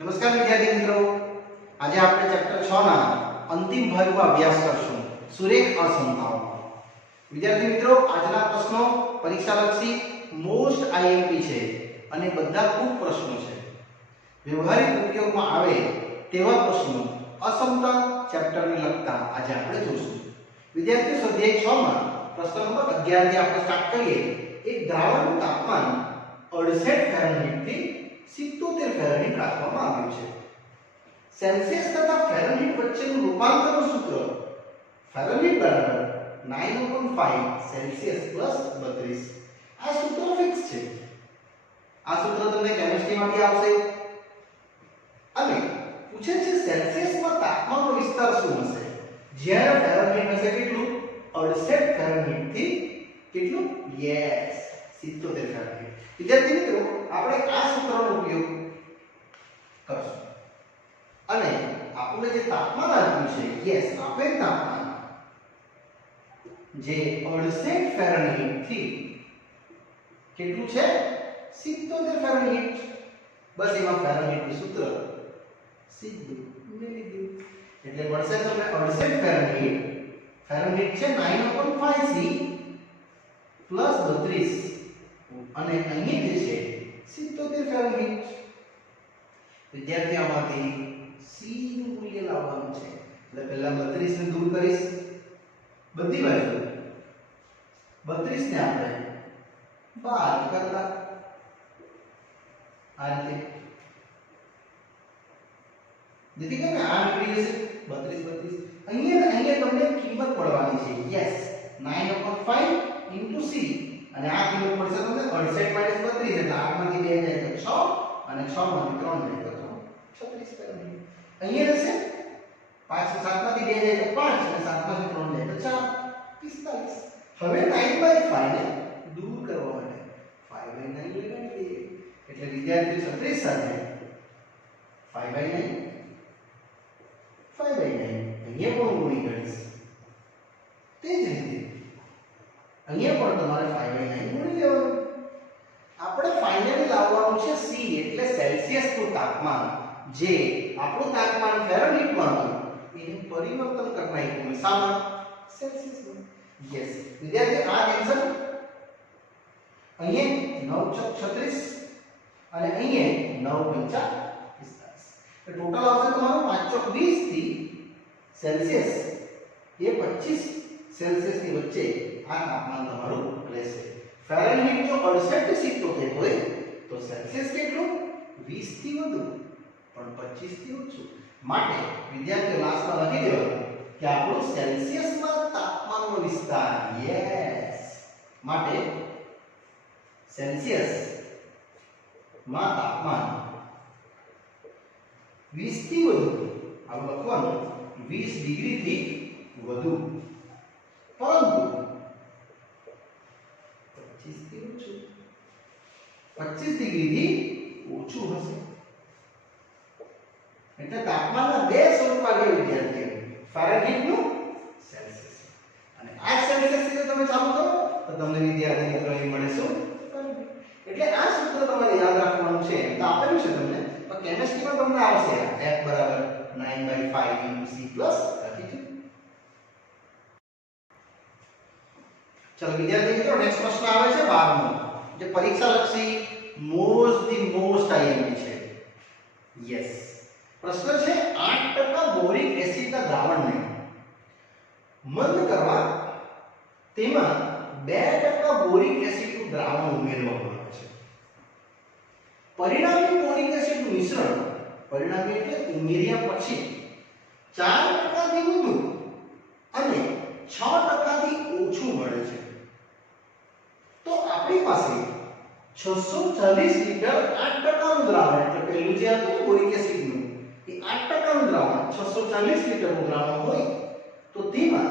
નમસ્કાર વિદ્યાર્થી મિત્રો, આજે આપણે ચેપ્ટર 6 ના અંતિમ ભાગમાં અભ્યાસ કરશું સુરેખ અસમતાઓ. વિદ્યાર્થી મિત્રો, આજના પ્રશ્નો પરીક્ષાલક્ષી મોસ્ટ આઈએમપી છે અને બધા ખૂબ પ્રશ્નો છે. વ્યવહારિક ઉપયોગમાં આવે તેવા પ્રશ્નો અસમતા ચેપ્ટરને લગતા આજે આપણે જોશું. વિદ્યાર્થીઓ, સ્વાધ્યાય 6 માં પ્રશ્ન નંબર 11 થી આપણે સ્ટાર્ટ કરીએ. એક દ્રાવણનું તાપમાન 68 ફેરનહીટ થી 77 ફેરનહીટ રાખવામાં આવ્યું છે. સેલ્સિયસ તથા ફેરનહીટ વચ્ચેનું રૂપાંતરનું સૂત્ર ફેરનહીટ બરાબર 9/5 સેલ્સિયસ પ્લસ 32. આ સૂત્ર ફિક્સ છે. આ સૂત્ર તમને કેમિસ્ટ્રીમાંથી આવશે અને પૂછે છે સેલ્સિયસમાં તાપમાનનો વિસ્તાર શું હશે જ્યારે ફેરનહીટ હશે કેટલું 68 ફેરનહીટ થી કેટલું યસ 77 ફેરનહીટ. વિદ્યાર્થી મિત્રો, આપણે આ સૂત્રનો ઉપયોગ કરશું અને આપણે જે તાપમાન આપ્યું છે યસ આપેલ તાપમાન જે 68 ફેરનહીટ થી કેટલું છે 77 ફેરનહીટ. બસ એમાં ફેરનહીટનું સૂત્ર સીધું મેળવી દીધું એટલે મળશે તમને 68 ફેરનહીટ. ફેરનહીટ છે 9/5 C પ્લસ 32 અને અહીં જે છે 77 ફેરનહીટ. વિદ્યાર્થીઓમાંથી C નું મૂલ્ય લાવવાનું છે એટલે પહેલા 32 ને દૂર કરીશ બધી બાજુ. 32 ને આપણે 12 કરતા આ રીતે જેથી કરીને આ નીકળી જશે 32 અહીંયા તમને કિંમત મળવાની છે યસ 9/5 C અને આ કિંમત મળશે તમને 68 - 32 એટલે 8 માંથી 2 જાય તો 6 અને 6 માંથી 3 જાય તો 36 ફેરનહીટ. અહીંયા રહેશે 5 7 માંથી 2 જાય તો 5 અને 7 માંથી 3 જાય તો 4 45. હવે 9/5 ને દૂર કરવા માટે 5/9 લગાડી દઈએ એટલે વિદ્યાર્થી 36 સાથે 5/9 અહીંયા પણ ગુણી કરીશ. તે જ રીતે અહીંયા પણ તમારે 5/9 ગુણી લેવાનું. આપણે ફાઇનલી લાવવાનું છે C એટલે સેલ્સિયસનું તાપમાન. જે આપણું તાપમાન ફેરનહીટમાં હતું એને પરિવર્તન કરી નાખ્યું શામાં સેલ્સિયસમાં. યસ વિદ્યાર્થી, આ કેન્સલ. અહીંયા 9 × 36 અને અહીંયા 9 × 5 ટોટલ આવશે તમારો 5 × 20 થી સેલ્સિયસ એ 25 સેલ્સિયસ ની વચ્ચે આ તાપમાન તમારું રહેશે. ફેરનહીટ જો 68 થી 77 હોય તો સેલ્સિયસ કેટલું 20 થી વધુ પણ 25 થી ઓછું. માટે વિદ્યાર્થીઓ લાસ્ટમાં લખી દેવાનું કે આપણું સેલ્સિયસમાં તાપમાનનો વિસ્તાર યસ માટે સેલ્સિયસ માં તાપમાન 20 થી વધુ આ લખવાનું 20 ડિગ્રી થી વધુ પરંતુ 25 થી ઓછું 25 ડિગ્રી થી ઓછું હશે. એટલે તાપમાનના બે સ્વરૂપ આવ્યા વિદ્યાર્થીઓ, ફેરનહીટનું સેલ્સિયસ અને આ સેલ્સિયસ થી તમે ચાલુ કરો તો તમને વિદ્યાર્થી મિત્રો અહીં મળે શું ફેરનહીટ. એટલે આ સૂત્ર તમારે યાદ રાખવાનું છે. તો આપેલું છે તમને પણ કેમિસ્ટ્રીમાં તમને આવશે F બરાબર 9/5 C પ્લસ 32. ચલો વિદ્યાર્થી મિત્રો, નેક્સ્ટ પ્રશ્ન આવે છે 12મો જે પરીક્ષાલક્ષી મોસ્ટ આઈએમપી છે. યસ પ્રશ્ન છે 8% બોરિક એસિડના દ્રાવણને મંદ કરવા તેમાં 2% બોરિક એસિડનું દ્રાવણ ઉમેરવામાં આવે છે. પરિણામી બોરિક એસિડનું મિશ્રણ પરિણામી એટલે ઉમેર્યા પછી 4% થી વધુ અને 6% થી ઓછું મળે છે. તો આપણી પાસે 640 લિટર 8%નું દ્રાવણ એટલે પહેલું જે હતું બોરિક એસિડનું એ 8%નું દ્રાવણ 640 લિટરનું દ્રાવણ હોય તો તેમાં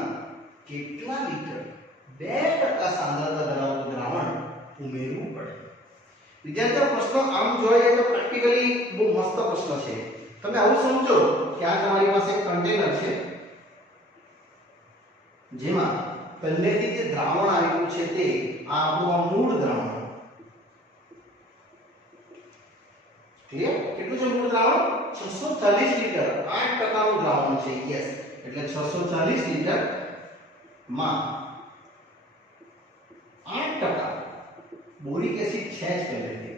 કેટલા લિટર 2% સાંદ્રતા ધરાવતું દ્રાવણ ઉમેરવું પડે. વિદ્યાર્થીઓ, પ્રશ્ન આમ જોઈએ તો પ્રેક્ટિકલી બહુ મસ્ત પ્રશ્ન છે. તમે આવું સમજો કે આ તમારી પાસે એક કન્ટેનર છે જેમાં પહેલેથી જે દ્રાવણ આવ્યું છે તે આ આપણું મૂળ દ્રાવણ ક્લિયર? કેટલું છે મૂળ દ્રાવણ? 640 લિટર, 8% નું દ્રાવણ છે. યસ, એટલે 640 લિટર માં 8% બોરિક એસિડ છે જ પહેલેથી.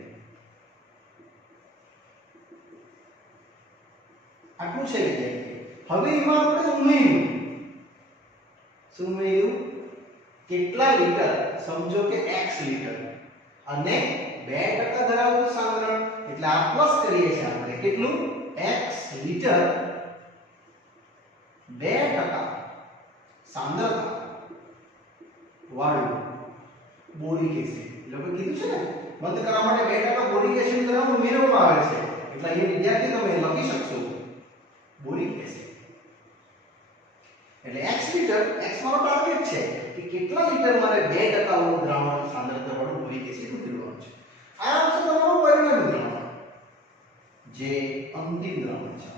આટલું છે વિદ્યાર્થી. હવે એમાં આપણે ઉમેર્યું. શું ઉમેર્યું? કેટલા લિટર? સમજો કે x લિટર અને 2% ધરાવતું સાંદ્રણ, એટલે આ પ્લસ કરીએ છીએ આપણે. કેટલું? x લિટર 2% સાંદ્રતા વાળું બોરિક એસિડ. લોકો કીધું છે ને બંધ કરવા માટે 2% બોરિક એસિડ દ્રાવણ ઉમેરવામાં આવે છે. એટલે અહીં વિદ્યાર્થી તમે લખી શકશો બોરિક એસિડ. એટલે x લિટર, x મારો ટાર્ગેટ છે કે કેટલા લિટર મારે 2% વાળું દ્રાવણ સાંદ્રતા વાળું બોરિક એસિડ ઉમેરવાનું છે. આ આવશે તમારું પરિણામી દ્રાવણ, જે અંતિમ દ્રાવણ છે.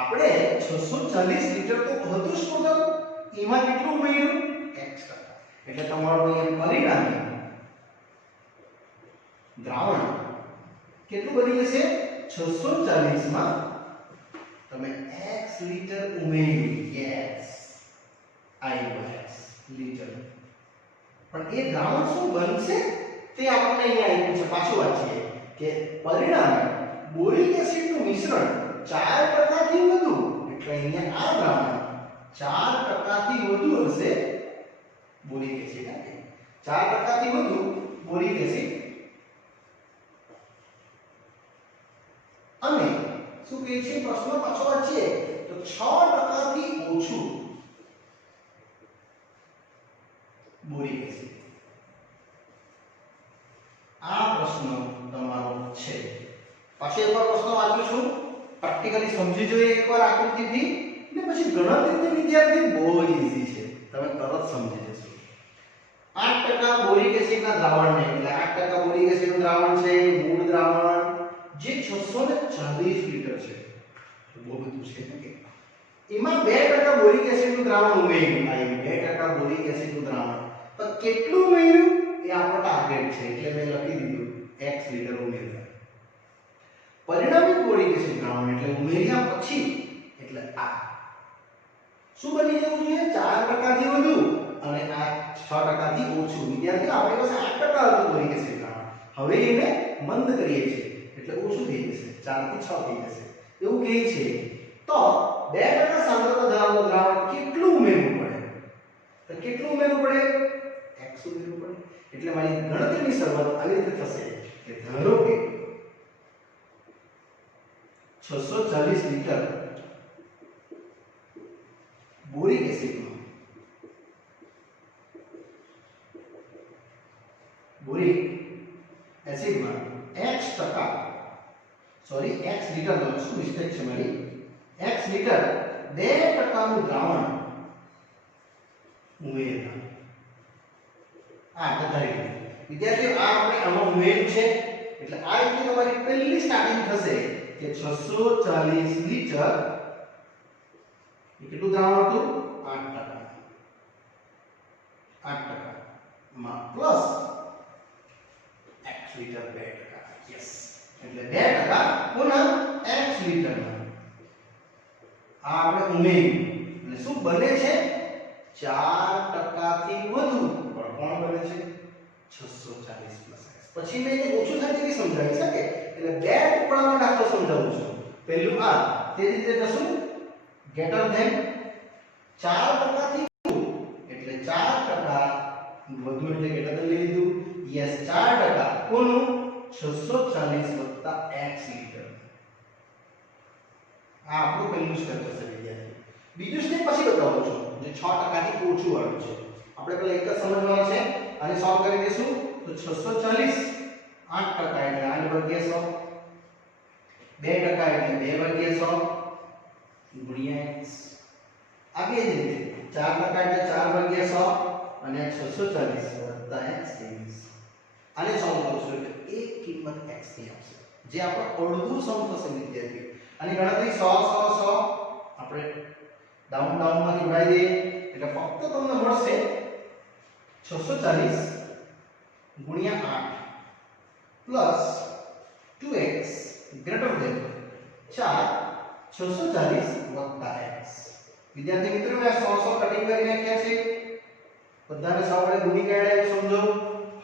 આપણે 640 લિટર તો હતું જ ટોટલ, એમાં કેટલું ઉમેર્યું? x%. એટલે તમારું અહીંયા પરિણામી દ્રાવણ કેટલું બની જશે? 640 માં તમે x લિટર ઉમેર્યું. Yes, x litre. પણ એ દ્રાવણ શું બનશે તે આપણને અહીંયા આપ્યું છે. પાછું વાંચીએ કે પરિણામે બોરિક એસિડનું મિશ્રણ 4% થી વધુ, એટલે અહીંયા આ દ્રાવણ 4% થી વધુ હશે બોરિક એસિડ. 4% થી વધુ બોરિક એસિડ. અને શું કહે છે પ્રશ્ન? પાછો વાંચીએ તો 6% થી ઓછું બોરિક એસિડ. આ પ્રશ્ન તમારો છે. પાછો એકવાર પ્રશ્ન વાંચું છું, પ્રેક્ટિકલી સમજી જોઈએ એકવાર આકૃતિથી, ને પછી ગણતરીથી વિદ્યાર્થી બહુ ઈઝી છે, તમે તરત સમજી જશો. 8% બોરિક એસિડના દ્રાવણને, એટલે 8% બોરિક એસિડનું દ્રાવણ છે, મૂળ દ્રાવણ જે 640 લિટર છે. બહુ બધું છે કે એમાં 2% બોરિક એસિડનું દ્રાવણ ઉમેર્યું. આ 2% બોરિક એસિડનું દ્રાવણ પણ કેટલું ઉમેર્યું એ આપણો ટાર્ગેટ છે, એટલે મેં લખી દીધું x લિટર ઉમેર્યું. પરિણામી બોરિક એસિડ દ્રાવણ એટલે ઉમેર્યા પછી, એટલે આ શું બની જવું જોઈએ? 4% થી વધુ અને આ 6% થી ઓછું. વિદ્યાર્થીઓ આપણી પાસે 8% હતું બોરિક એસિડ દ્રાવણ, હવે એને મંદ કરીએ છીએ એટલે ઓછું થઈ જશે, 4 થી 6 થઈ જશે એવું કહે છે. તો 2% સાંદ્રતા ધરાવતું દ્રાવણ કેટલું ઉમેરવું પડે? તો કેટલું ઉમેરવું પડે? x ઉમેરવું પડે. એટલે મારી ગણતરીની શરૂઆત આવી રીતે થશે કે ધારો કે 640 લિટર બોરિક એસિડમાં x લિટર નો શું મિસ્ટેક છે મારી? x લિટર 2% નું દ્રાવણ ઉમેરતા. બતાવી વિદ્યાર્થીઓ, આ આપણે આમાં ઉમેર્યું છે. એટલે આ રીતે તમારી પહેલી સ્ટાર્ટિંગ થશે કે 640 લિટર કેટલું દ્રાવણ હતું? 8% માં પ્લસ x લિટર 2%. યસ, એટલે 2% પુનઃ x લિટરમાં આ આપણે ઉમેર્યું. એટલે શું બને છે? 4% થી વધુ. પણ કોણ બને છે? 640 પ્લસ x. પછી મેં એને ઓછું થાય તેવી સમજાવી શકે, એટલે બે ટુકડાનો દાખલો સમજાવું છું. પહેલું આ, તે રીતે જશું ગ્રેટર ધેન 4% થી વધુ, એટલે 4% વધુ એટલે ગ્રેટર ધેન લઈ લીધું. યસ, 4% કોનું? 640 x લિટર. આ આપણું પહેલું સ્ટેપ થશે વિદ્યાર્થી. બીજું સ્ટેપ પછી બતાવું છું, જે 6% થી ઓછું વાળું છે. આપણે પહેલા એક જ સમજવાનું છે, અને સોલ્વ કરી દઈશું. તો 640 8% એટલે 8 ભાગ્યા 100, 2% એટલે 2 ભાગ્યા 100 ગુણ્યા x. આ બે જ રીતે 4% એટલે 4 ભાગ્યા 100 અને 640 x થઈ. આને સોલ્વ કરશો એટલે એક કિંમત x ની આવશે, જે આપણો અડધું સમ થશે વિદ્યાર્થીઓ. અને ગણતરી 100 100 100 આપણે ડાઉન માંથી ઉડાવી દઈએ, એટલે ફક્ત તમને મળશે 640 ગુણ્યા 8 પ્લસ 2x ગ્રેટર ધેન 4 640 વત્તા x. વિદ્યાર્થી મિત્રો મેં 100 કટિંગ કરી નાખ્યા છે, બધાને સાવડે ગુણી કાઢ્યા એવું સમજો.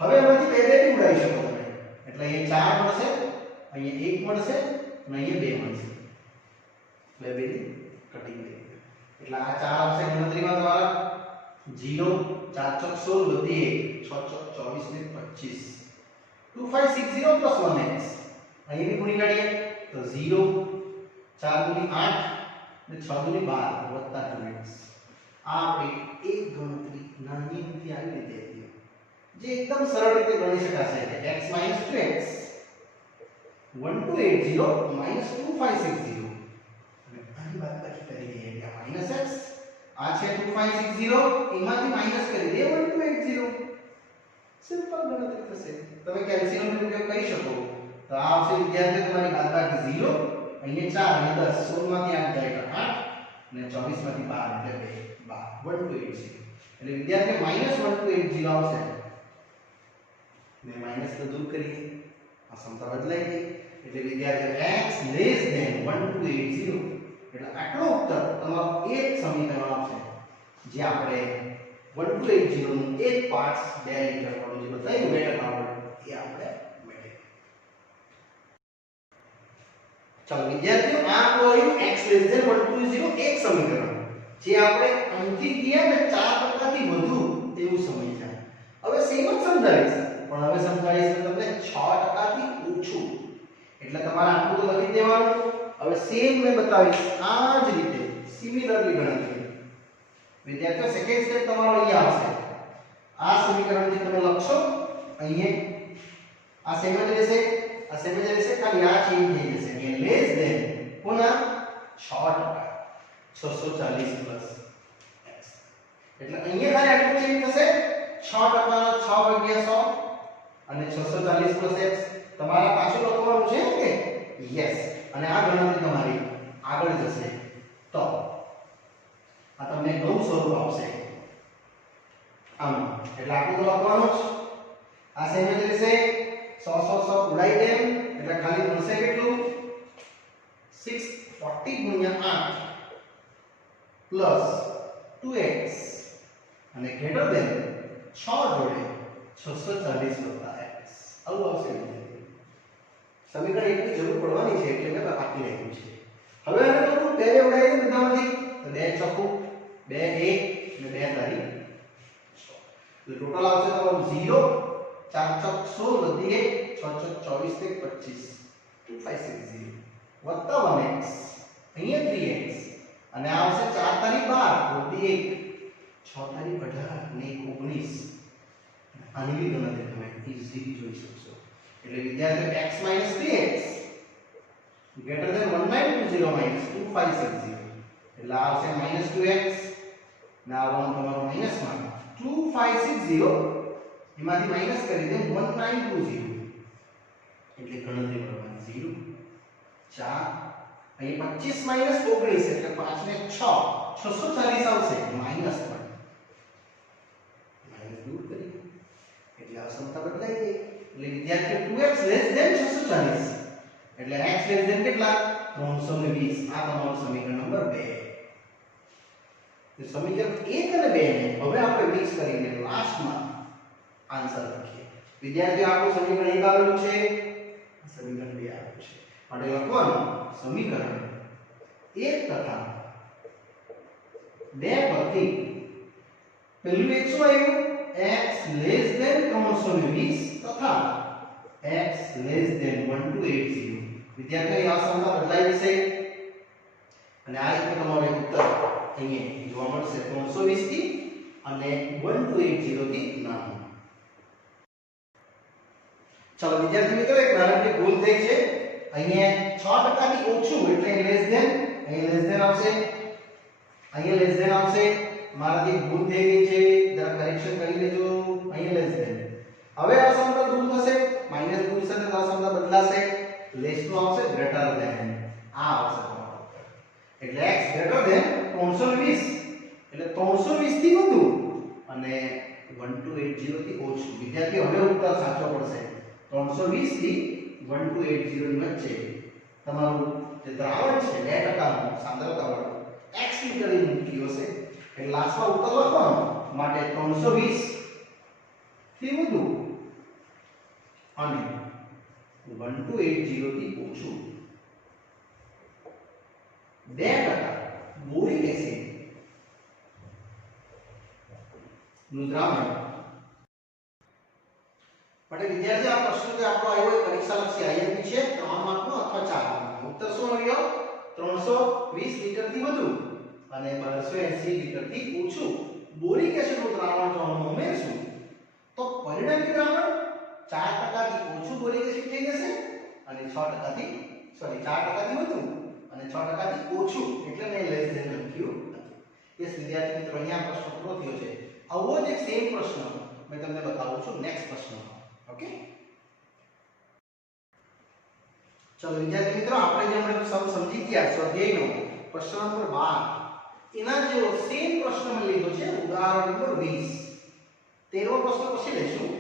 હવે એમાંથી બે બે ઉડાવી શકો તમે, એટલે અહીંયા 4 મળશે, અહીંયા 1 મળશે અને અહીંયા 2 મળશે. બે બે કટિંગ કરી એટલે આ 4 આવશે ગણતરીમાં તમારા 0 4 ચોક 16 વધી 1 6 ચોક 24 ને 25 2560 પ્લસ 1x. અહીં બી ગુણી કાઢીએ તો 0 4 ગુણી 8 ને 6 ગુણી 12 વત્તા 2x. આ આપણી એક ગણતરી નાની મોટી આવી રીતે હતી, જે એકદમ સરળ રીતે ગણી શકાશે કે x 2x 1280 2560 અને આની બાદબાકી કરી દઈએ કે -x આ છે 2560 એમાંથી માઈનસ કરી દઈએ 1280. સિમ્પલ ગણતરી થશે. તમે કેલ્ક્યુલસ નો ઉપયોગ કરી શકો તો આ આવશે વિદ્યાર્થીઓ તમારી બાદબાકી 0, અહીંયા 4 અને 10 16 માંથી 8 જાય તો 8 અને 24 માંથી 12 એટલે 12 એટલે વિદ્યાર્થીઓ -1280 આવશે. ને માઈનસ તો દૂર કરીએ, આ સમતા બદલાઈ ગઈ એટલે વિદ્યાર્થીઓ x લેસ ધેન 1280 એટલે આટલો ઉત્તર તમારો એક સમીકરણ આવશે, જે આપણે 1280 નું એક પાર્ટ 2 લીટર વાળું જે બતાવ્યું મેટર પાવર એ આપણે મેળવ્યું. ચાલો વિદ્યાર્થીઓ આ કોઈ x લેસ ધેન 1280 એક સમીકરણ, જે આપણે અંકી ગયા ને 4% થી વધુ એવું સમજ્યા. હવે સેમ જ સમજાવીશ, પણ હવે સમજાવીશ તમને 6% થી ઓછું, એટલે તમારે આટલું તો લખી દેવાનું. હવે સેમ મેં બતાવીશ આ જ રીતે સિમિલરલી ગણતરી. વિદ્યાર્થીઓ સેકન્ડ સ્ટેપ તમારો અહીંયા આવશે. આ સમીકરણથી તમે લખશો, અહીંયા આ સેમ જ રહેશે, આ સેમ જ રહેશે, ખાલી આ ચેન્જ થઈ જશે. અહીંયા લેસ ધેન કોના 6% 640 પ્લસ x એટલે અહીંયા ખાલી આટલું ચેન્જ થશે. 6% નો 6 ભાગ્યા 100 અને 640 પ્લસ x તમારા પાછું લખવાનું છે કે યસ. અને આ ગણતરી તમારી આગળ જશે તો આ તમને નવું સ્વરૂપ આવશે આમ. એટલે આટલું તો લખવાનું જ. આ સેમ જ રહેશે, 100 ઉડાઈ દેમ એટલે ખાલી મળશે કેટલું 640 ગુણ્યા 8 પ્લસ 2x અને ગ્રેટર ધેન 6 જોડે 640 વત્તા x. આવું આવશે. સમીકરણ એકની જરૂર પડવાની છે એટલે મેં બાકી રાખ્યું છે. હવે આને તો બે બે ઉડાઈ દે બધામાંથી, તો 2 ચોકું 2 1 અને 2 તારી 6 એટલે ટોટલ આવશે તમારું 0 4 ચોક 16 વધી 1 6 ચોક 24 ને 25 2560 વત્તા 1x અહીંયા 3x અને આ આવશે 4 તારી 12 વધી 1 6 તારી 18 ને 19. આની બી ગણતરી તમે ઈઝીલી જોઈ શકશો. એટલે વિદ્યાર્થીઓ x 3x greater than 1920 2560 એટલે આવશે -2x ને આવવાનું તમારું માઈનસમાં 2560 એમાંથી માઈનસ કરી દે 1920 એટલે ગણતરી કરવાની 0 4 અહીં 25 19 એટલે 5 ને 6 640 આવશે માઈનસ પણ માઈનસ દૂર કરી એટલે આ સમતા બદલાઈ ગઈ. એટલે વિદ્યાર્થીઓ 2x લેસ ધેન 640 એટલે x લેસ ધેન કેટલા 320. આ તમારું સમીકરણ નંબર 2. તો સમીકરણ 1 અને 2 ને હવે આપણે મિક્સ કરીને લાસ્ટમાં આન્સર લખીએ. વિદ્યાર્થીઓ આપણું સમીકરણ 1 આવેલું છે, સમીકરણ 2 આવેલું છે. માટે લખવાનું સમીકરણ 1 તથા 2 પરથી પહેલું એક શું આવ્યું x લેસ ધેન 320 તથા x લેસ ધેન 1280. વિદ્યાર્થીઓ આ સમતા બદલાઈ જશે અને આ રીતે તમારો ઉત્તર અહીંયા જોવા મળશે 320 થી અને 1280 થી નાનું. ચાલો વિદ્યાર્થી મિત્રો એક નાનકડી ભૂલ થઈ છે. અહીંયા 6% થી ઓછું એટલે લેસ ધેન, અહીંયા લેસ ધેન આવશે, અહીંયા લેસ ધેન આવશે. મારાથી ભૂલ થઈ ગઈ છે, જરા કરેક્શન કરી લેજો. અહીંયા લેસ ધેન. હવે આ સમતા દૂર થશે, માઈનસ દૂર થશે તો આ સમતા બદલાશે. લેસ નું આવશે ગ્રેટર ધેન. આ આવશે તમારો ઉત્તર. એટલે x ગ્રેટર ધેન 320 એટલે 320 થી વધુ અને 1280 થી ઓછું. વિદ્યાર્થીઓ હવે ઉત્તર સાચો પડશે. 320 થી 1280 ની વચ્ચે તમારું જે દ્રાવણ છે 2% નું સાંદ્રતા વાળું x લીટર મૂક્યું હશે એટલે લાસ્ટમાં ઉપર લખવાનું માટે 320 થી વધુ અને 1280 થી ઓછું 2% બોરિક એસિડ નું દ્રાવણ માટે વિદ્યાર્થીઓ આ પ્રશ્ન જે આપણો આવ્યો એ પરીક્ષાલક્ષી આઈએમપી છે 3 માર્કનો અથવા 4 માર્કનો ઉત્તર શું આવ્યો 320 લીટર થી વધુ અને 280 લીટર થી ઓછું બોરિક એસિડ નું દ્રાવણ જો અમે ઉમેરશું તો પરિણામી દ્રાવણ 4% થી ઓછું બોરિક એસિડ થઈ જશે અને 6% થી 4% થી વધુ અને 6% થી ઓછું એટલે મેં લેસ ધેન લખ્યું હતું યસ વિદ્યાર્થી મિત્રો અહીંયા પ્રશ્ન પૂરો થયો છે આવો જ એક સેમ પ્રશ્ન મેં તમને બતાવું છું નેક્સ્ટ પ્રશ્નમાં ઓકે ચલો વિદ્યાર્થી મિત્રો આપણે જે હમણાં સમ સમજી ગયા સ્વાધ્યાયનો પ્રશ્ન નંબર 12 એના જેવો સેમ પ્રશ્ન મેં લીધો છે ઉદાહરણ નંબર 20 13વો પ્રશ્ન પછી લેશું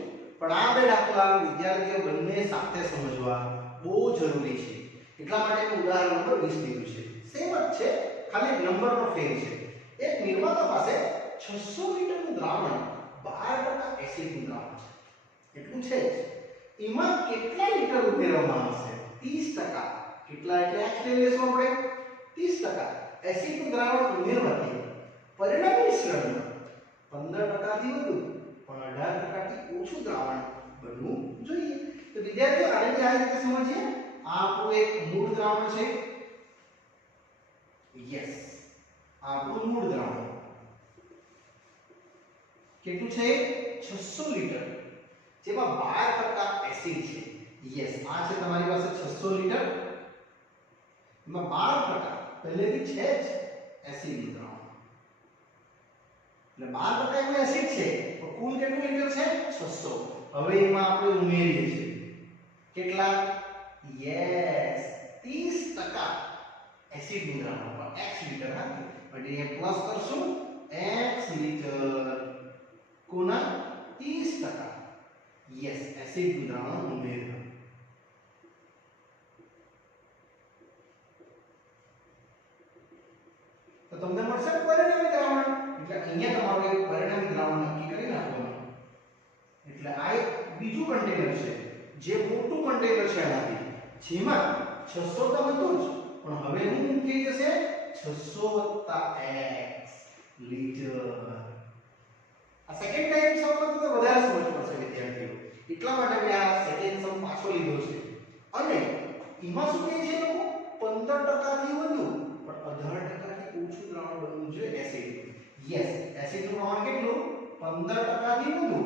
પણ આ બે દાખલા વિદ્યાર્થીઓ બંને સાથે સમજવા બહુ જરૂરી છે એટલા માટે મેં ઉદાહરણ નંબર 20 લીધું છે સેમ જ છે ખાલી નંબરનો ફેર છે એક નિર્માતા પાસે 600 લીટરનું દ્રાવણ 12% એસિડનું દ્રાવણ છે એટલું છે જ એમાં કેટલા લીટર ઉમેરવામાં આવશે 30% કેટલા એટલે એક્ચુઅલી લેશું આપણે 30% એસિડનું દ્રાવણ ઉમેરવાથી પરિણામી મિશ્રણમાં 15% થી વધુ પણ 18% થી ઓછું દ્રાવણ બનવું જોઈએ તો વિદ્યાર્થીઓ આને આ રીતે સમજીએ આ આપણું એક મૂળ દ્રાવણ છે યસ આ આપણું મૂળ દ્રાવણ કેટલું છે 600 લીટર જેમાં 12% એસિડ છે યસ આ છે તમારી પાસે 600 લીટર એમાં 12% પહેલેથી છે જ એસિડ નું દ્રાવણ એટલે 12% એમાં એસિડ છે તો કુલ કેટલું લીટર છે 600 હવે એમાં આપણે ઉમેરીએ છીએ કેટલા યસ 30% એસિડ નું દ્રાવણ x લીટર હા એટલે એ પ્લસ કરશું x લીટર કોના 30% યસ એસિડ નું દ્રાવણ ઉમેરવું તો તમને મળશે પરિણામી દ્રાવણ એટલે અહીંયા તમારું એક પરિણામી દ્રાવણ નક્કી કરી નાખવાનું એટલે આ એક બીજું કન્ટેનર છે જે મોટું કન્ટેનર છે આનાથી જેમાં 600 તો હતું જ પણ હવે શું થઈ જશે 600 x લીટર આ સેકન્ડ ટાઈમ સમ તો વધારે સમજ પડશે વિદ્યાર્થીઓ એટલા માટે મેં આ સેકન્ડ સમ પાછો લીધો છે અને એમાં શું કહે છે લોકો 15% થી વધુ પણ 18% થી ઓછું દ્રાવણ બનવું જોઈએ એસિડ યસ એસિડ નું પ્રમાણ કેટલું 15% થી વધુ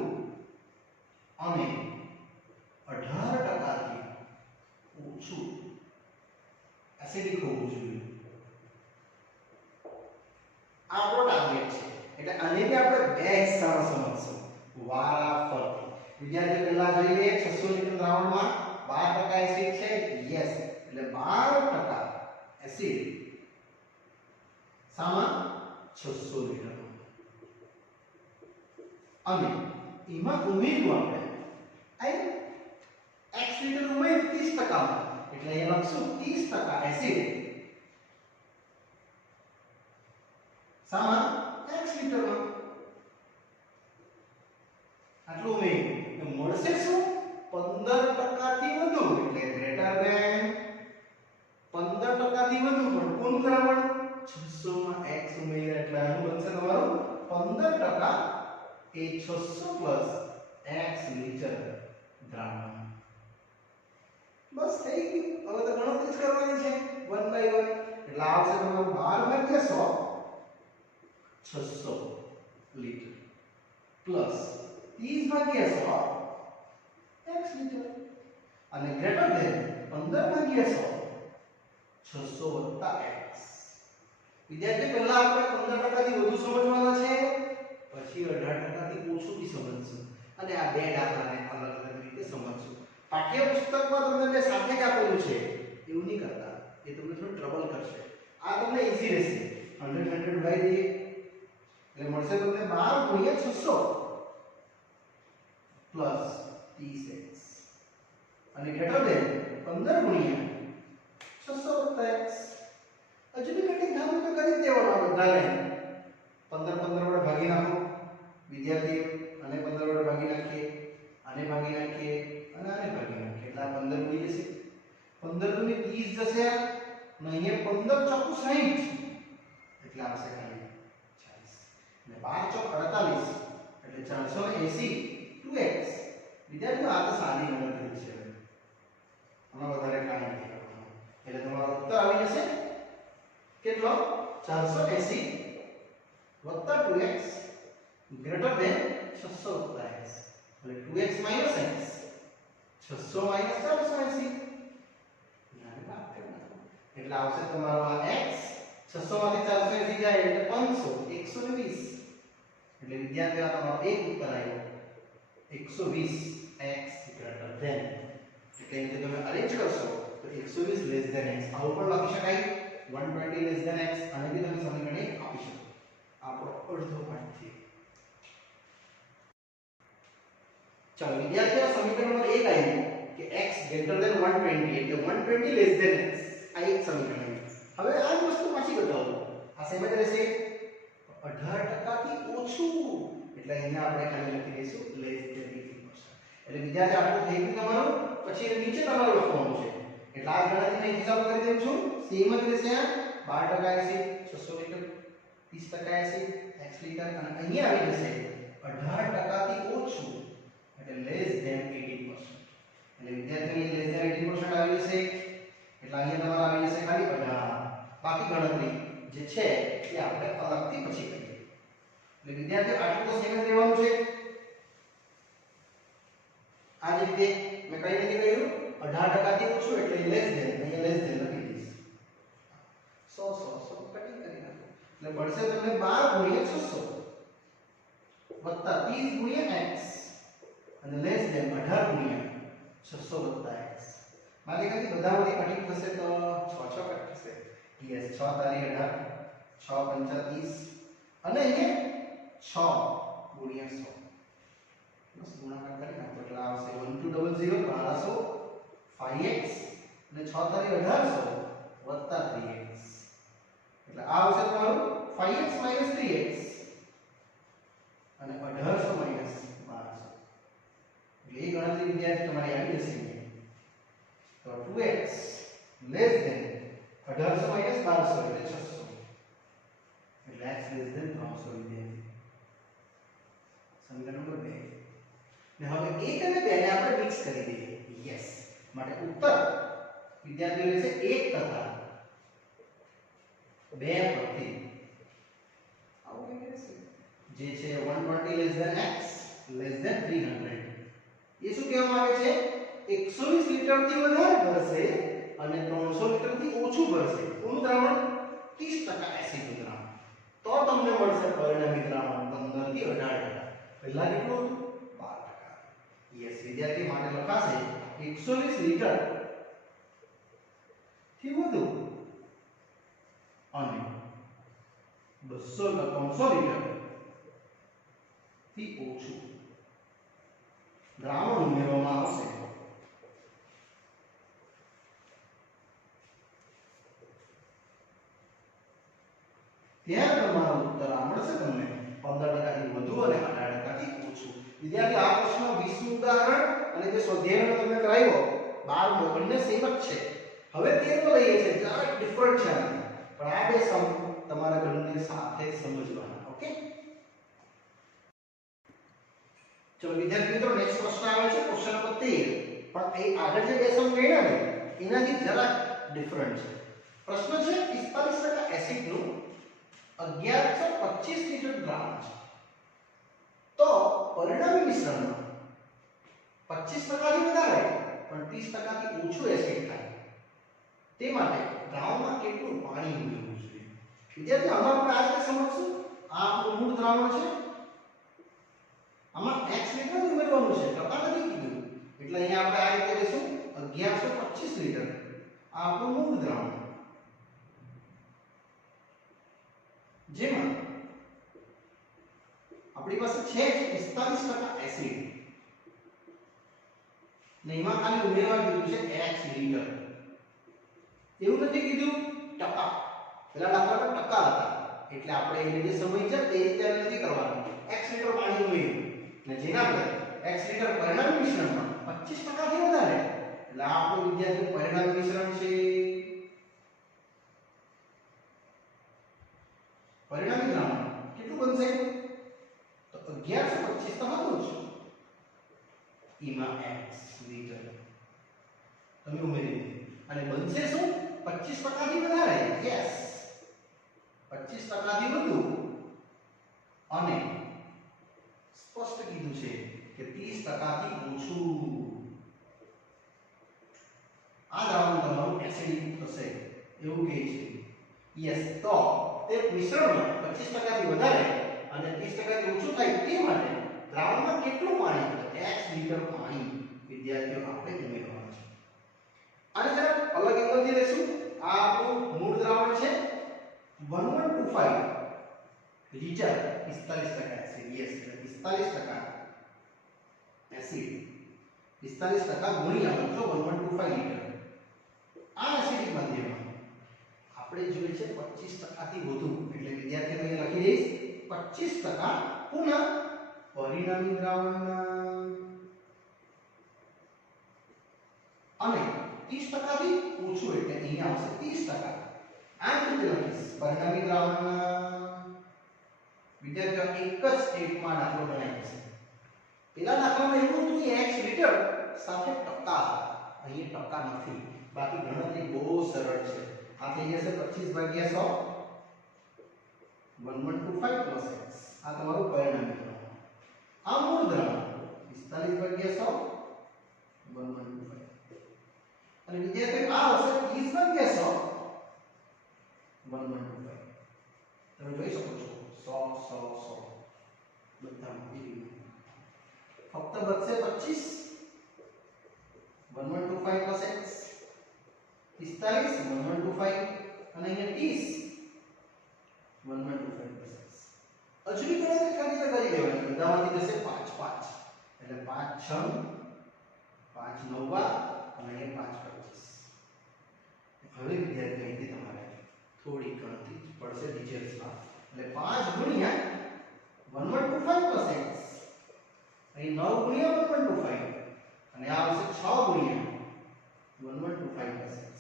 અને 18% થી ઓછું એસિડિક હોવું જોઈએ આ આપણો ટાર્ગેટ છે એટલે આને બી આપણે બે હિસ્સામાં સમજશું વારાફરતી વિદ્યાર્થીઓ પહેલા જોઈ લઈએ 600 લીટર દ્રાવણમાં 12% એસિડ છે યસ એટલે 12% એસિડ સામા 600 લીટર અને એમાં ઉમેરવું આપણે આઈ x લીટર ઉમેર 30% માં એટલે એ લખશું 30% એસિડ સામા x લીટરમાં આટલું ઉમેર્યું મળશે શું 15% થી વધુ એટલે ગ્રેટર ધેન 15% થી વધુ પણ કોનું દ્રાવણ 600 માં x ઉમેર્યા એટલે આનું બનશે તમારું 15% એ 600 પ્લસ x લીટર દ્રાવણ બસ થઈ ગયું હવે તો ગણતરી જ કરવાની છે 1 બાય 1 એટલે આવશે તમારું 12 ભાગ્યા 100 600 લીટર પ્લસ 30 ભાગ્યા 100 x લીટર અને ગ્રેટર ધેન 15 ભાગ્યા 100 600 વત્તા x વિદ્યાર્થી પહેલા આપણે 15% થી વધુ સમજવાના છે પછી 18% થી ઓછું બી સમજશું અને આ બે દાખલાને અલગ અલગ રીતે સમજશું પાઠ્યપુસ્તકમાં તમને મેં સાથે જ આપેલું છે એવું નહીં કરતા એ તમને થોડું ટ્રબલ કરશે આ તમને ઈઝી રહેશે 100 100 ઉડાઈ દઈએ એટલે મળશે તમને 12 × 600 પ્લસ 30x અને ગ્રેટર દેન 15 ગુણ્યા 600 + x. હજુ બી કટિંગ થતું તો કરી જ દેવાનું બધાને. 15 વડે ભાગી નાખો વિદ્યાર્થીઓ, અને 15 વડે ભાગી નાખીએ, આને ભાગી નાખીએ અને આને ભાગી નાખીએ એટલે આ 15 ઉડી જશે. 15 દુની 30 જશે અને અહીંયા 15 ચોકુ 60 એટલે આવશે ખાલી 40 અને 12 ચોક 48 એટલે 480 2x. વિદ્યાર્થીઓ આ તો સાદી ગણતરી છે, આમાં વધારે કાંઈ નથી કરવાનું. એટલે તમારો ઉત્તર આવી જશે કેટલો? 480 વત્તા 2x ગ્રેટર દેન 600 વત્તા x એટલે 2x માઈનસ x 600 માઈનસ 480 યાને બાદ કરવાનું એટલે આવશે તમારો આ x 600 માંથી 480 જાય એટલે 500 120 એટલે વિદ્યાર્થીઓ આ તમારો એક ઉત્તર આવ્યો 120 x ગ્રેટર દેન. એટલે એને તમે અરેન્જ કરશો તો 120 લેસ દેન x આવું પણ લખી શકાય. 120 લેસ દેન x અને બી તમે સમીકરણ એક આપી શકો. આપણો અડધો પાઠ છે. ચાલો વિદ્યાર્થીઓ સમીકરણ નંબર 1 આવ્યું કે x ગ્રેટર દેન 120 એટલે 120 લેસ દેન x. આ એક સમીકરણ. હવે આ જ વસ્તુ પાછી બતાવો. આ સેમ જ રહેશે 18% થી ઓછું એટલે અહીંયા આપણે ખાલી લખી દઈશું લેસ દેન 80%. એટલે વિદ્યાર્થી આટલું થઈ ગયું તમારું. પછી એ નીચે તમારું લખવાનું છે એટલે આ ગણતરીને હિસાબ કરી દઉં છું. સેમ જ રહેશે. આ 12% acid 600 litre 30% acid x litre અને અહીંયા આવી જશે 18% થી ઓછું એટલે લેસ ધેન 80%. એટલે વિદ્યાર્થીઓને લેસ ધેન 80% આવી જશે એટલે અહીંયા તમારે આવી જશે ખાલી 18. બાકી ગણતરી જે છે એ આપણે અલગથી પછી કરીએ. એટલે વિદ્યાર્થીઓ આટલું તો સેમ જ રહેવાનું છે. આ જ રીતે મેં કઈ રીતે કર્યું 18% થી ઓછું એટલે લેસ ધેન અહીંયા લેસ ધેન લખી દઈશ 100 કટિંગ કરી નાખો એટલે મળશે તમને 12 ગુણ્યા 600 વત્તા 30 ગુણ્યા x અને લેસ ધેન 18 ગુણ્યા 600 વત્તા x. મારે કઈ બધામાંથી કટિંગ થશે તો 6 6 કટ થશે. યસ 6 તારી 18 6 પંચા 30 અને અહીંયા 6 ગુણ્યા 100 બસ ગુણાકાર કરી નાખો એટલે આવશે 1200 1200 5x અને 6 તારી 1800 વત્તા 3x એટલે આ આવશે તમારું 5x 3x અને 1800 1200 એટલે એ ગણતરી વિદ્યાર્થી તમારી આવી જશે. તો 2x લેસ ધેન 1800 1200 એટલે 600 એટલે x લેસ ધેન 300 વિદ્યાર્થી. સમીકરણ નંબર 2. ને હવે 1 અને 2 ને આપણે મિક્સ કરી દઈએ. યસ માટે ઉત્તર વિદ્યાર્થીઓ રહેશે 1% 2 પરથી આવું કઈ રહેશે જે છે 120 less than x less than 300. એ શું કહેવામાં આવે છે 120 લિટર થી વધારે ભરશે અને 300 લિટર થી ઓછું ભરશે. કોનું દ્રાવણ 30% એસિડ નું દ્રાવણ. તો તમને મળશે પરિણામી દ્રાવણ 15 થી 18%. પહેલા કેટલું હતું 12%. યસ વિદ્યાર્થી માટે લખાશે 120 લિટર થી વધુ અને 300 લિટર થી ઓછું દ્રાવણ ઉમેરવામાં આવશે. ત્યાં તમારો ઉત્તર આ મળશે તમને 15% થી વધુ અને 18% થી ઓછું. વિદ્યાર્થી આ પ્રશ્ન 20 નું ઉદાહરણ અને જે સ્વાધ્યાયનો તમે કરાવ્યો 12 બંને સેમ જ છે. હવે 13 નો લઈએ છે જરા ડિફરન્ટ છે પણ આ બે સમ તમારા ગણિતની સાથે સમજવાના. ઓકે ચલો વિદ્યાર્થી મિત્રો નેક્સ્ટ પ્રશ્ન આવે છે ક્વેશ્ચન નંબર 13. પણ એ આગળ જે બે સમ ગણ્યા ને એનાથી જરા ડિફરન્ટ છે. પ્રશ્ન છે 45% એસિડ નું 1125 લિટર દ્રાવણ છે. તો પરિણામી મિશ્રણમાં 25% થી વધારે પણ 30% થી ઓછું એસિડ થાય તે માટે દ્રાવણમાં કેટલું પાણી ઉમેરવું જોઈએ. વિદ્યાર્થી આમાં આપણે આ રીતે સમજશું. આ આપણું મૂળ દ્રાવણ છે. આમાં x લિટર ઉમેરવાનું છે ટકા નથી કીધું એટલે અહીંયા આપણે આ રીતે લઈશું 1125 લિટર. આ આપણું મૂળ દ્રાવણ જેમાં આપણી પાસે છે 45% એસિડ ને એમાં ખાલી ઉમેરવા કીધું છે x લીટર. એવું નથી કીધું ટકા. પેલા દાખલા પર ટકા હતા એટલે આપણે એ રીતે સમય છે તે રીતે નથી કરવાનું. x લીટર પાણી ઉમેર્યું ને જેના પર x લીટર પરિણામી મિશ્રણમાં 25% થી વધારે એટલે આ આપણું વિદ્યાર્થી પરિણામી મિશ્રણ છે. પરિણામી દ્રાવણ કેટલું બનશે તો 1125 તો હતું જ. એમાં x લીટર તમે ઉમેરી દીધું અને બનશે શું 25% થી વધારે. યસ 25% થી વધુ અને સ્પષ્ટ કીધું છે કે 30% થી ઓછું. આ દ્રાવણ તમારું એસિડિક થશે એવું કહે છે. યસ તો તે મિશ્રણમાં 25% થી વધારે અને 30% થી ઓછું થાય તે માટે દ્રાવણમાં કેટલું પાણી x લીટર પાણી વિદ્યાર્થીઓ આપણે ઉમેરવાનું છે. આને જરા અલગ એંગલથી લેશું. આ આપણું મૂળ દ્રાવણ છે 1125 લીટર 45% એસિડ. યસ 45% એસિડ 45% ગુણ્યા જો 1125 લીટર. આ એસિડિક માધ્યમમાં આપણે જોઈએ છે 25% થી વધુ એટલે વિદ્યાર્થીઓ અહીં લખી દઈશ 25% પુનઃ પરિણામી દ્રાવણના અને 30% થી ઓછું એટલે અહીંયા આવશે 30%. આ રીતે લખીશ પરિણામી દ્રાવણના. વિદ્યાર્થીઓ એક જ સ્ટેપમાં દાખલો બનાવી છે. પેલા દાખલામાં એવું હતું કે x લીટર સાથે ટકા. અહીં ટકા નથી. બાકી ગણતરી બહુ સરળ છે. આ થઈ જશે 25/100 1125 x. આ તમારું પરિણામી દ્રાવણ. આ મૂળ દ્રાવણ 45/100 1125 અને વિદ્યાર્થીઓ આ હશે 30/100 1125. તમે જોઈ શકો છો 100 100 100 બધા મૂકી ફક્ત બચશે 25 1125 x 45 1125 અને અહીંયા 30 1125 x. હજુ બી ગણતરી ખાલી કરી લેવાની. બધામાંથી જશે 5 5 એટલે 5 6 5 9 અને અહીંયા 5 25. હવે વિદ્યાર્થીઓ અહીંથી તમારે થોડી ગણતરી પડશે ડિટેલ્સમાં. એટલે 5 ગુણ્યા 1125 x અહીં 9 ગુણ્યા 1125 અને આ આવશે 6 ગુણ્યા 1125 x.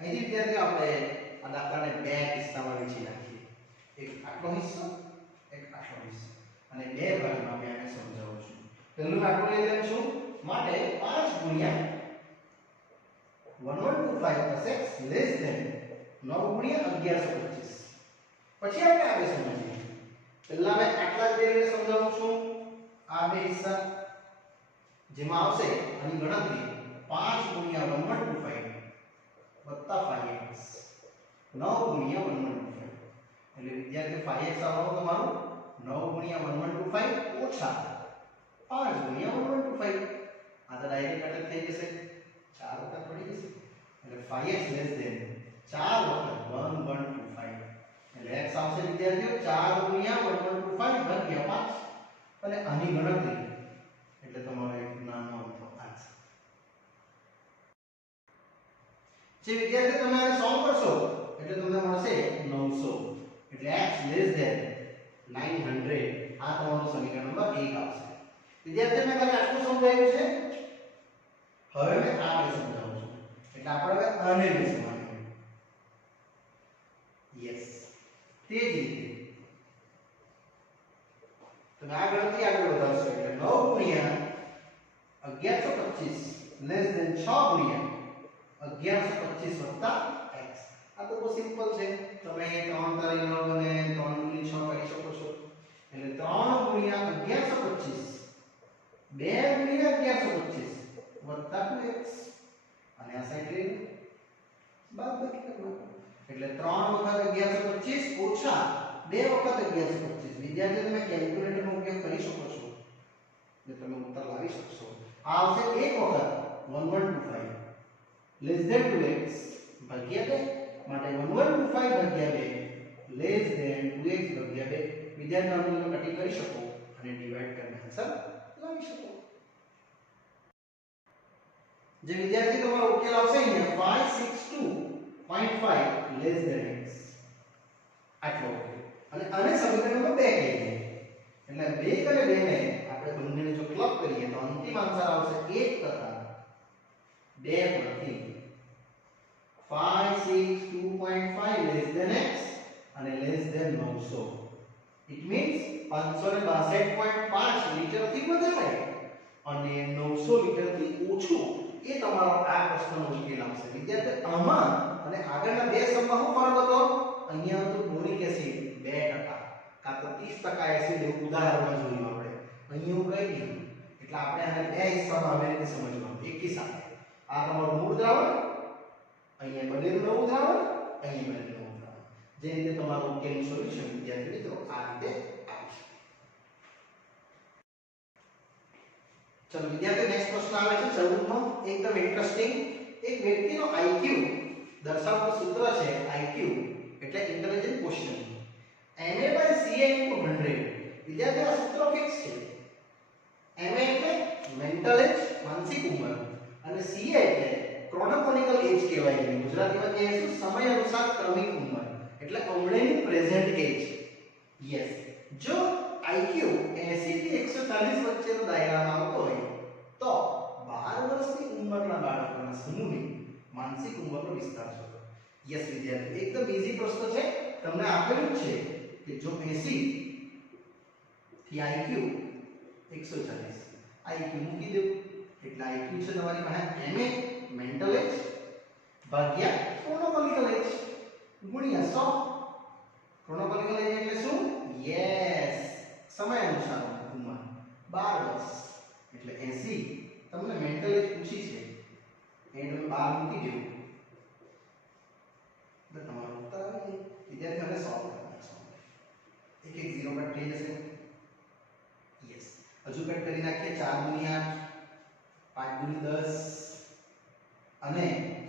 અહીંથી વિદ્યાર્થીઓ આપણે આ દાખલાને બે કિસ્સામાં વહેંચી નાખીએ. એક આટલો હિસ્સો એક આટલો હિસ્સો અને બે ભાગમાં મેં આને સમજાવું છું. પહેલું આટલું લઈ લઉં છું માટે 5 ગુણ્યા 1125 x લેસ ધેન 9 ગુણ્યા 1125. પછી આપણે આગળ સમજીએ. પહેલા મેં આટલા જ બે સમજાવું છું. આ બે હિસ્સા જેમાં આવશે આની ગણતરી 5 ગુણ્યા 1125 વત્તા 5x 9 ગુણ્યા 1125 એટલે વિદ્યાર્થી 5x આવવાનું તમારું 9 ગુણ્યા 1125 ઓછા 5 ગુણ્યા 1125. આ તો ડાયરેક્ટ કટ થઈ જશે 4 વખત પડી જશે એટલે 5x લેસ ધેન 4 વખત 1125 એટલે x આવશે વિદ્યાર્થીઓ 4 ગુણ્યા 1125 ભાગ્યા 5 અને આની ગણતરી એટલે તમારો એક નાનો અમથો આ છે. જે વિદ્યાર્થી તમે આને સોલ્વ કરશો એટલે તમને મળશે 900 એટલે x લેસ ધેન 900. આ તમારું સમીકરણ નંબર 1 આવશે. વિદ્યાર્થી મેં ખાલી આટલું સમજાવ્યું છે. હવે મેં આગળ સમજાવું છું એટલે આપણે હવે આને સમજવાનું. યસ તે જ રીતે તમે આ ગણતરી આગળ વધારશો એટલે 9 ગુણ્યા 1125 લેસ ધેન 6 ગુણ્યા 1125 વત્તા x. આ તો બહુ સિમ્પલ છે. તમે 3 તારી 9 અને 3 ગુણ્યા 6 કરી શકો છો એટલે 3 ગુણ્યા 1125 2 ગુણ્યા 1125 વત્તા 2x અને આ સાઈડ લઈને બાદબાકી કરવાનું એટલે 3 વખત 1125 ઓછા 2 વખત 1125. વિદ્યાર્થીઓ તમે કેલ્ક્યુલેટરનો ઉપયોગ કરી શકો છો એટલે તમે ઉત્તર લાવી શકશો. આ આવશે 1 વખત 1125 લેસ ધેન 2x ભાગ્યા 2 માટે 1125 ભાગ્યા 2 લેસ ધેન 2x ભાગ્યા 2. વિદ્યાર્થીઓ તમે કટિંગ કરી શકો અને ડિવાઇડ કરીને આન્સર લાવી શકો. જે વિદ્યાર્થી તમારો ઉકેલ આવશે અહીંયા 562.5 લેસ ધેન x આટલો ઉકેલ. અને આને સમીકરણ નંબર 2 કહીએ. એટલે 2 અને 2 ને આપણે બંનેને જો ક્લબ કરીએ તો અંતિમ આન્સર આવશે 1 તથા 2 પરથી 562.5 લેસ ધેન x અને less than 900. It means 562.5 litre થી વધારે અને 900 લીટર થી ઓછું એ તમારો આ પ્રશ્નનો ઉકેલ આવશે. વિદ્યાર્થી આમાં અને આગળના બે શબ્દમાં શું ફરક હતો? અહીંયા તો બોરિક એસિડ 2% કાં તો 30% એસિડ એવું ઉદાહરણમાં જોયું આપણે. અહીંયા એવું કઈ નહીં. એટલે આપણે આને બે હિસ્સામાં આવી રીતે સમજવાનું એકી સાથે. આ તમારું મૂળ દ્રાવણ, અહીંયા બનેલું નવું દ્રાવણ, અહીંયા બનેલું નવું દ્રાવણ. જે રીતે તમારું ઉકેલનું સોલ્યુશન વિદ્યાર્થી મિત્રો આ રીતે આવશે. ચલો વિદ્યાર્થી નેક્સ્ટ પ્રશ્ન આવે છે 14મો. એકદમ ઇન્ટરેસ્ટિંગ. એક વ્યક્તિનો IQ દર્શાવતું સૂત્ર છે IQ એટલે ઇન્ટેલિજન્ટ ક્વેશ્ચન. MA/CA * 100. વિદ્યાર્થી આ સૂત્ર ફિક્સ છે. MA એટલે મેન્ટલ એજ, માનસિક ઉંમર, અને CA એટલે ક્રોનોકોનિકલ એજ કહેવાય છે. ગુજરાતીમાં કહે છે સમય અનુસાર ક્રમિક ઉંમર એટલે હમણાંની પ્રેઝન્ટ એજ. યસ, જો IQ 80 થી 140 વચ્ચેનો દાયરામાં આવતો હોય તો 12 વર્ષની ઉંમરના બાળકોના સમૂહની માનસિક ઉંમરનો વિસ્તાર શોધો. યસ વિદ્યાર્થી, એકદમ ઈઝી પ્રશ્ન છે. તમને આપેલું જ છે કે જો 80 થી IQ 140 IQ મૂકી દો એટલે IQ છે તમારી પાસે MA મેન્ટલ એજ ભાગ્યા ક્રોનોકોનિકલ એજ ગુણ્યા 100. ક્રોનોકોનિકલ એજ એટલે શું? યસ, સમય અનુસાર ઉંમર 12 વર્ષ એટલે 80. તમને મેન્ટલ એજ પૂછી છે એ તમે 12 મૂકી દો તો તમારો ઉત્તર આવી જાય. વિદ્યાર્થીઓને સોલ્વ કરવાનો એક એક 0 કટ થઈ જશે. યસ, હજુ કટ કરી નાખીએ. 4 ગુણ્યા 8, 5 ગુણ્યા 10 અને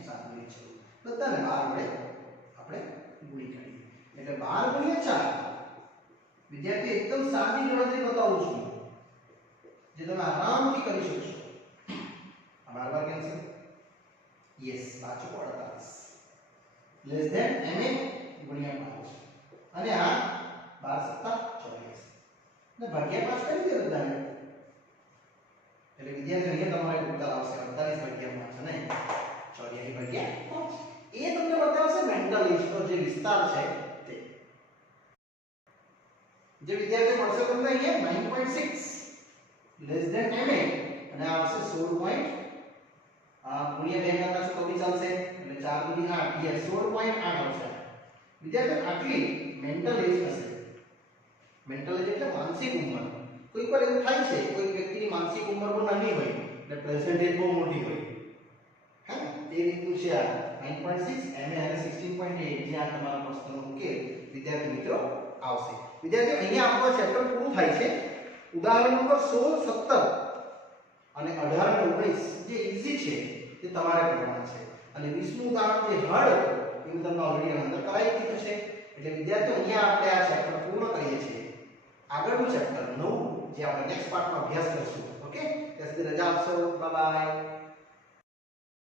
7 ગુણ્યા 6 બધાને 12 વડે આપણે ગુણી કાઢીએ એટલે 12 ગુણ્યા 4. વિદ્યાર્થી એકદમ સાદી ગણતરી બતાવું છું જે તમે આરામથી કરી શકશો. આ 12 કેન્સલ. યસ, પાછો 48 લેસ ધેન MA ગુણ્યા 5 અને આ 12 * 7 = 24 ને ભાગ્યા 5 કરી દે બધાને એટલે વિદ્યાર્થી અહીંયા તમારે ઉત્તર આવશે 48 ભાગ્યા 5 અને 24 ભાગ્યા 5. એ તમને બતાવશે મેન્ટલ એજનો જે વિસ્તાર છે તે. જે વિદ્યાર્થી મળશે તમને અહીંયા 9.6 લેસ ધેન MA અને આવશે 16 પોઈન્ટ ગુણ્યા 2 કરતા તો બી ચાલશે એટલે 4 ગુણ્યા 8 યસ 16.8 આવશે. વિદ્યાર્થી આટલી મેન્ટલ એજ હશે. મેન્ટલ એજ એટલે માનસિક ઉંમર. કોઈક વાર એવું થાય છે કોઈ વ્યક્તિની માનસિક ઉંમર બહુ નાની હોય એટલે પ્રેઝન્ટ એજ બહુ મોટી હોય. હા, તે રીતનું છે આ 9.6 MA અને 16.8 જે આ તમારા પ્રશ્નનો ઉકેલ વિદ્યાર્થી મિત્રો આવશે. વિદ્યાર્થીઓ અહીંયા આપણો ચેપ્ટર પૂરું થાય છે. ઉદાહરણ નંબર 16, 17 અને 18 અને 19 જે ઈઝી છે તે તમારે કરવાના છે અને 20મું ઉદાહરણ જે હાર્ડ હતું એ હું તમને ઓલરેડી અંદર કરાવી દીધું છે. એટલે વિદ્યાર્થીઓ અહીંયા આપણે આ ચેપ્ટર પૂર્ણ કરીએ છીએ. આગળનું ચેપ્ટર 9 જે આપણે નેક્સ્ટ પાર્ટમાં અભ્યાસ કરીશું. ઓકે, ત્યાં સુધી રજા આપશો. Bye bye.